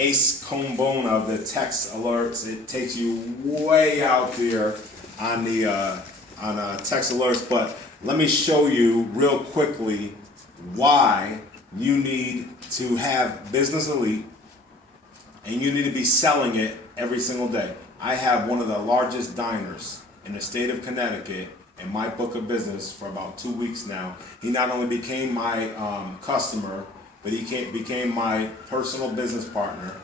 ace combo of the TextAlertz. It takes you way out there on the TextAlertz, but let me show you real quickly why you need to have Business Elite and you need to be selling it every single day. I have one of the largest diners in the state of Connecticut in my book of business for about 2 weeks now. He not only became my customer, but he became my personal business partner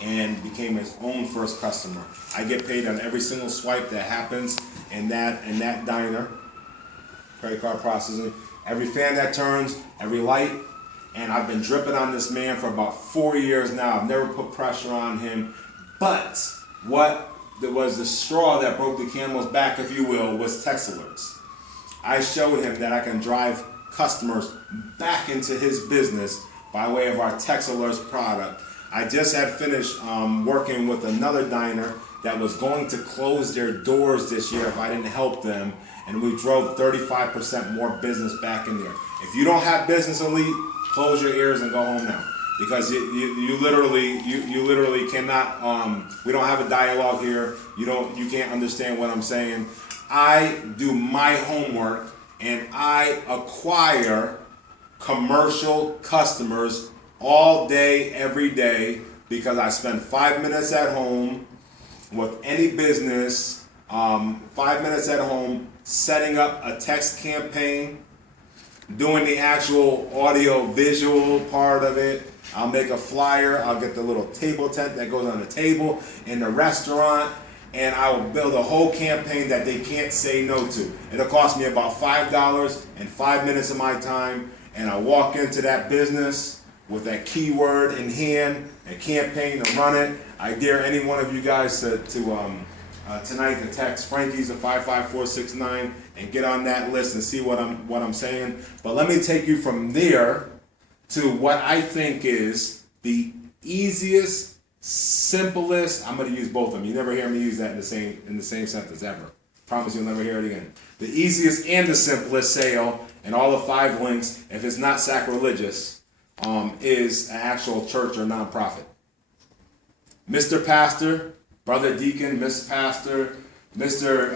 and became his own first customer. I get paid on every single swipe that happens in that diner, credit card processing, every fan that turns, every light, and I've been dripping on this man for about 4 years now. I've never put pressure on him, but what was the straw that broke the camel's back, if you will, was TextAlertz. I showed him that I can drive customers back into his business by way of our TextAlertz product. I just had finished working with another diner that was going to close their doors this year if I didn't help them, and we drove 35% more business back in there. If you don't have Business Elite, close your ears and go home now, because you literally cannot. We don't have a dialogue here. You can't understand what I'm saying. I do my homework and I acquire commercial customers all day, every day, because I spend 5 minutes at home with any business, 5 minutes at home setting up a text campaign, doing the actual audio visual part of it. I'll make a flyer, I'll get the little table tent that goes on the table in the restaurant, and I will build a whole campaign that they can't say no to. It'll cost me about $5 and 5 minutes of my time, and I walk into that business with that keyword in hand, a campaign to run it. I dare any one of you guys to tonight to text Frankie's at 55469 and get on that list and see what I'm saying. But let me take you from there to what I think is the easiest, simplest. I'm going to use both of them. You never hear me use that in the same sentence ever. Promise you'll never hear it again. The easiest and the simplest sale, and all the 5 links, if it's not sacrilegious, is an actual church or nonprofit. Mr. Pastor, Brother Deacon, Miss Pastor, Mr.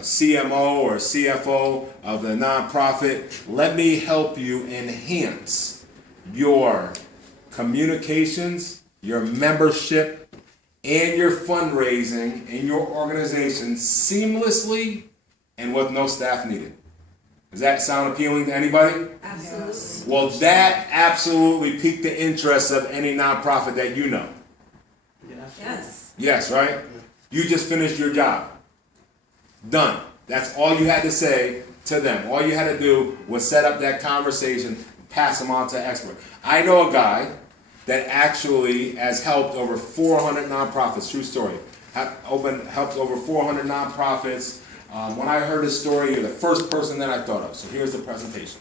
CMO or CFO of the nonprofit, let me help you enhance your communications, your membership, and your fundraising in your organization seamlessly and with no staff needed. Does that sound appealing to anybody? Absolutely. Well, that absolutely piqued the interest of any nonprofit that you know. Yes. Yes, right? You just finished your job. Done. That's all you had to say to them. All you had to do was set up that conversation, pass them on to an expert. I know a guy that actually has helped over 400 nonprofits. True story. Helped over 400 nonprofits. When I heard his story, you're the first person that I thought of. So here's the presentation.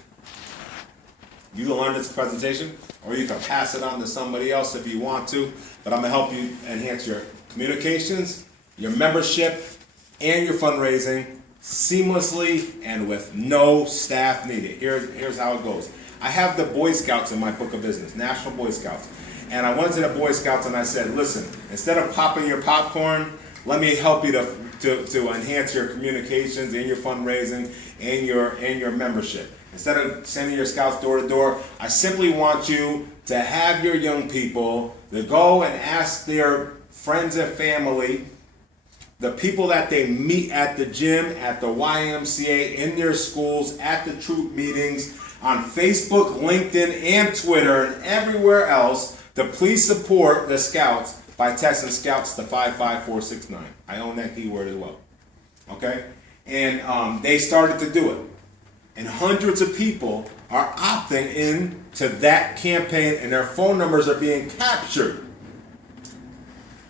You can learn this presentation, or you can pass it on to somebody else if you want to. But I'm going to help you enhance your communications, your membership, and your fundraising seamlessly and with no staff needed. Here's how it goes. I have the Boy Scouts in my book of business, National Boy Scouts. And I went to the Boy Scouts and I said, listen, instead of popping your popcorn, let me help you to enhance your communications and your fundraising and your membership. Instead of sending your scouts door to door, I simply want you to have your young people to go and ask their friends and family, the people that they meet at the gym, at the YMCA, in their schools, at the troop meetings, on Facebook, LinkedIn, and Twitter, and everywhere else, to please support the Scouts by texting Scouts to 55469. I own that keyword as well. Okay? And they started to do it. And hundreds of people are opting in to that campaign, and their phone numbers are being captured.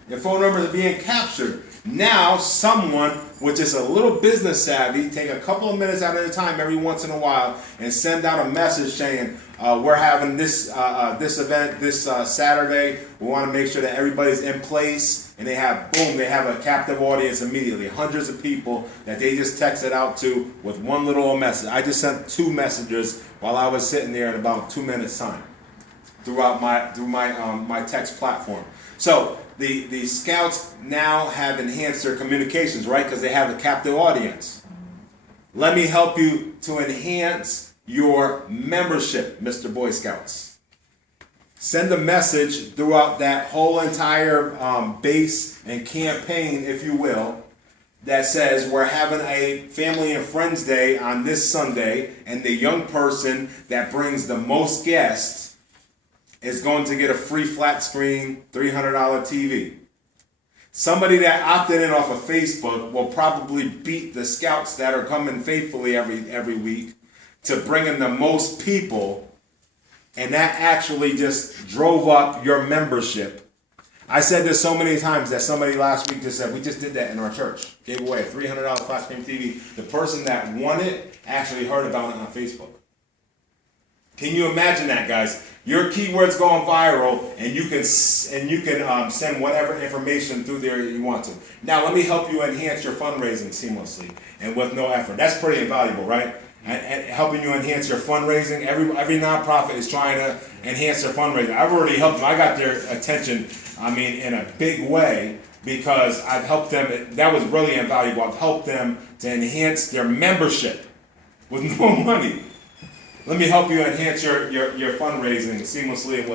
Their phone numbers are being captured. Now, someone which is a little business savvy, take a couple of minutes out of their time every once in a while and send out a message saying, we're having this event this Saturday. We want to make sure that everybody's in place, and they have a captive audience immediately. Hundreds of people that they just texted out to with one little message. I just sent 2 messages while I was sitting there in about 2 minutes time. throughout my text platform. So the scouts now have enhanced their communications, right? Because they have a captive audience. Let me help you to enhance your membership, Mr. Boy Scouts. Send a message throughout that whole entire base and campaign, if you will, that says we're having a family and friends day on this Sunday, and the young person that brings the most guests is going to get a free flat screen $300 TV. Somebody that opted in off of Facebook will probably beat the scouts that are coming faithfully every week to bring in the most people, and that actually just drove up your membership. I said this so many times that somebody last week just said, we just did that in our church. Gave away a $300 flat screen TV. The person that won it actually heard about it on Facebook. Can you imagine that, guys? Your keyword's going viral, and you can send whatever information through there you want to. Now, let me help you enhance your fundraising seamlessly and with no effort. That's pretty invaluable, right? And helping you enhance your fundraising. Every nonprofit is trying to enhance their fundraising. I've already helped them. I got their attention, in a big way, because I've helped them. That was really invaluable. I've helped them to enhance their membership with no money. Let me help you enhance your fundraising seamlessly and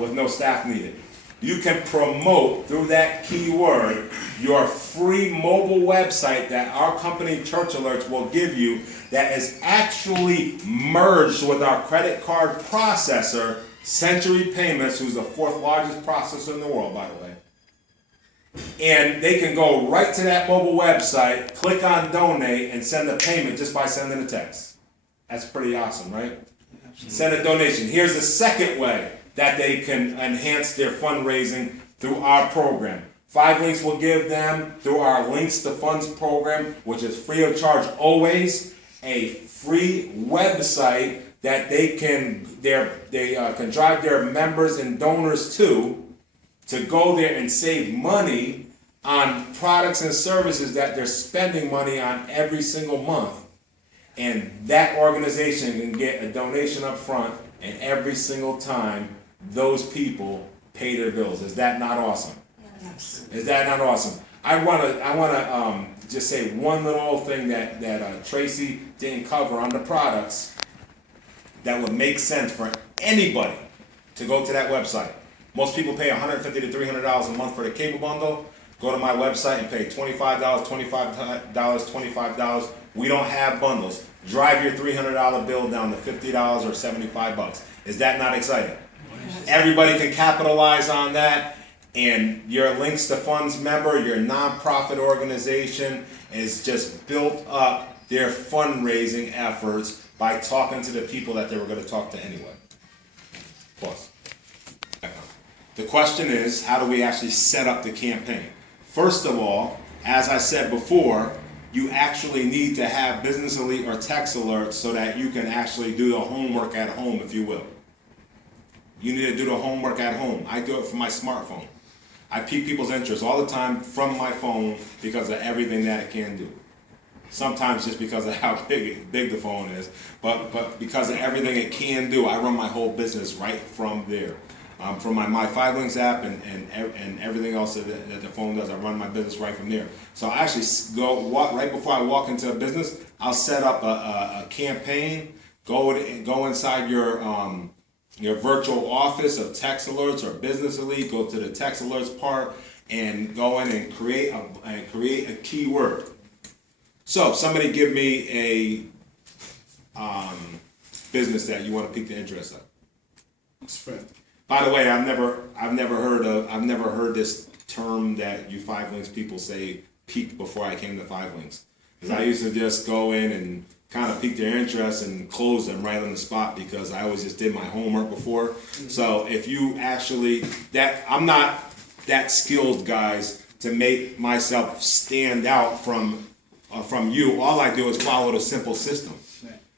with no staff needed. You can promote through that keyword your free mobile website that our company ChurchAlertz will give you that is actually merged with our credit card processor, Century Payments, who's the 4th largest processor in the world, by the way. And they can go right to that mobile website, click on donate, and send a payment just by sending a text. That's pretty awesome, right? Absolutely. Send a donation. Here's the second way that they can enhance their fundraising through our program. 5 links will give them through our Links to Funds program, which is free of charge always, a free website that they can drive their members and donors to go there and save money on products and services that they're spending money on every single month. And that organization can get a donation up front, and every single time those people pay their bills. Is that not awesome? Yes. Is that not awesome? I wanna just say one little thing that Tracy didn't cover on the products that would make sense for anybody to go to that website. Most people pay $150 to $300 a month for the cable bundle. Go to my website and pay $25, $25. We don't have bundles. Drive your $300 bill down to $50 or $75. Is that not exciting? Yes. Everybody can capitalize on that, and your Links to Funds member, your nonprofit organization, is just built up their fundraising efforts by talking to the people that they were going to talk to anyway. Pause. The question is, how do we actually set up the campaign? First of all, as I said before, you actually need to have Business Elite or TextAlertz so that you can actually do the homework at home, if you will. You need to do the homework at home. I do it from my smartphone. I pique people's interest all the time from my phone because of everything that it can do. Sometimes just because of how big the phone is, but because of everything it can do. I run my whole business right from there. From my 5 Links app and everything else that the phone does, I run my business right from there. So I actually right before I walk into a business, I'll set up a campaign, go inside your virtual office of TextAlertz or Business Elite, go to the TextAlertz part, and go in and create a keyword. So somebody give me a business that you want to pique the interest of. By the way, I've never heard this term that you 5 Links people say Pique before I came to 5 Links. Because I used to just go in and kind of pique their interest and close them right on the spot because I always just did my homework before. Mm-hmm. So if you actually, I'm not that skilled, guys, to make myself stand out from you. All I do is follow the simple system.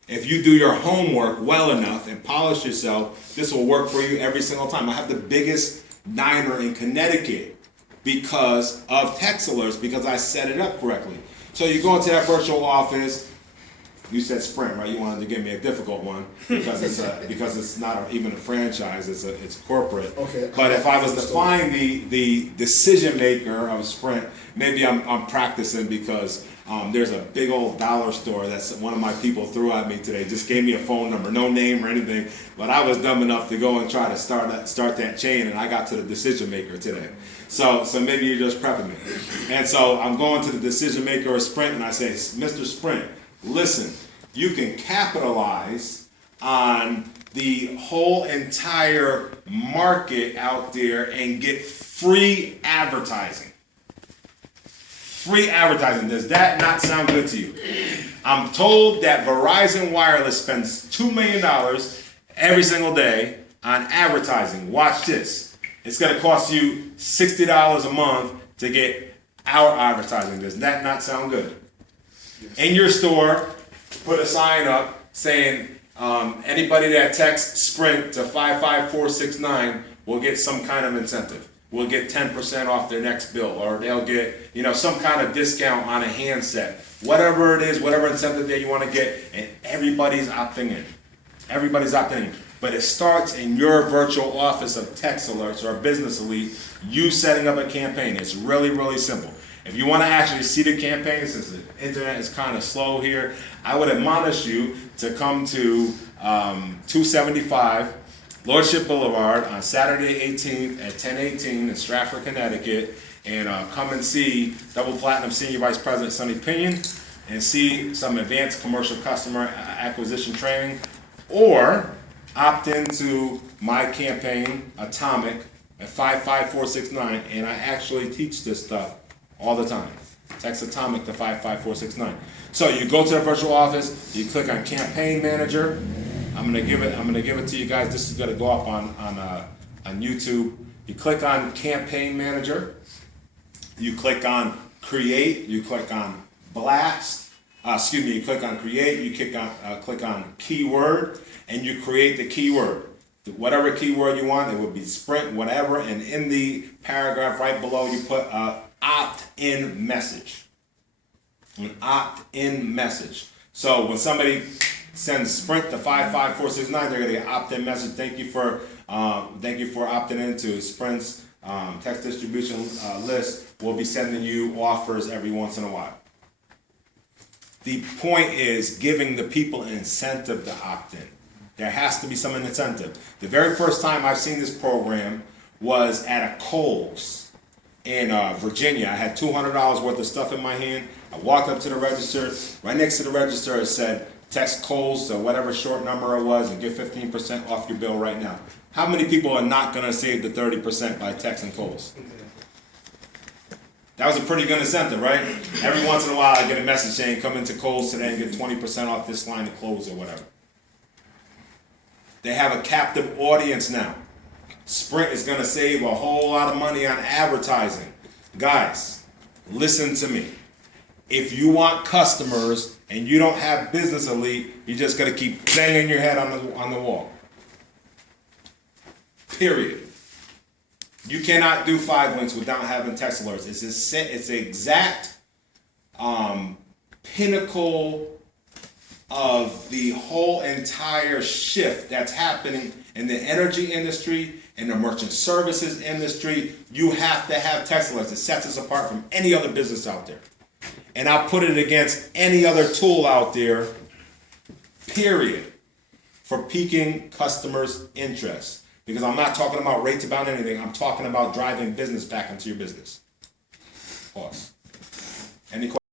If you do your homework well enough and polish yourself, this will work for you every single time. I have the biggest diner in Connecticut because of TextAlertz, because I set it up correctly. So you go into that virtual office, You said Sprint, right? You wanted to give me a difficult one because it's not even a franchise. It's corporate. Okay. But if I was to find the decision maker of Sprint, maybe I'm practicing because there's a big old dollar store that's one of my people threw at me today. Just gave me a phone number, no name or anything. But I was dumb enough to go and try to start that chain, and I got to the decision maker today. So maybe you're just prepping me. And so I'm going to the decision maker of Sprint, and I say, Mr. Sprint, listen, you can capitalize on the whole entire market out there and get free advertising. Free advertising. Does that not sound good to you? I'm told that Verizon Wireless spends $2 million every single day on advertising. Watch this. It's going to cost you $60 a month to get our advertising. Does that not sound good? In your store, put a sign up saying anybody that texts Sprint to 55469 will get some kind of incentive. Will get 10% off their next bill, or they'll get some kind of discount on a handset. Whatever it is, whatever incentive that you want to get, and everybody's opting in. Everybody's opting in. But it starts in your virtual office of TextAlertz or Business Elite, you setting up a campaign. It's really, really simple. If you want to actually see the campaign, since the internet is kind of slow here, I would admonish you to come to 275 Lordship Boulevard on Saturday 18th at 10:18 in Stratford, Connecticut, and come and see Double Platinum Senior Vice President Sonny Pinion and see some advanced commercial customer acquisition training, or opt into my campaign, Atomic, at 55469, and I actually teach this stuff all the time. Text Atomic to 55469. So you go to the virtual office, you click on Campaign Manager. I'm gonna give it to you guys. This is gonna go up on YouTube. You click on Campaign Manager. You click on Create. You click on Blast. You click on Create. You click on Keyword, and you create the keyword. Whatever keyword you want, it would be Sprint, whatever. And in the paragraph right below, you put opt-in message. An opt-in message. So when somebody sends Sprint to 55469, they're going to get opt-in message. Thank you for opting into Sprint's text distribution list. We'll be sending you offers every once in a while. The point is giving the people an incentive to opt in. There has to be some incentive. The very first time I've seen this program was at a Kohl's in Virginia. I had $200 worth of stuff in my hand. I walked up to the register. Right next to the register it said, text Kohl's to whatever short number it was and get 15% off your bill right now. How many people are not going to save the 30% by texting Kohl's? That was a pretty good incentive, right? Every once in a while I get a message saying come into Kohl's today and get 20% off this line of clothes or whatever. They have a captive audience now. Sprint is going to save a whole lot of money on advertising. Guys, listen to me. If you want customers and you don't have Business Elite, you're just going to keep banging your head on the wall. Period. You cannot do 5 links without having TextAlertz. It's the exact pinnacle of the whole entire shift that's happening in the energy industry, in the merchant services industry. You have to have TextAlertz. It sets us apart from any other business out there. And I'll put it against any other tool out there, period, for piquing customers' interest. Because I'm not talking about rates about anything. I'm talking about driving business back into your business. Pause. Any questions?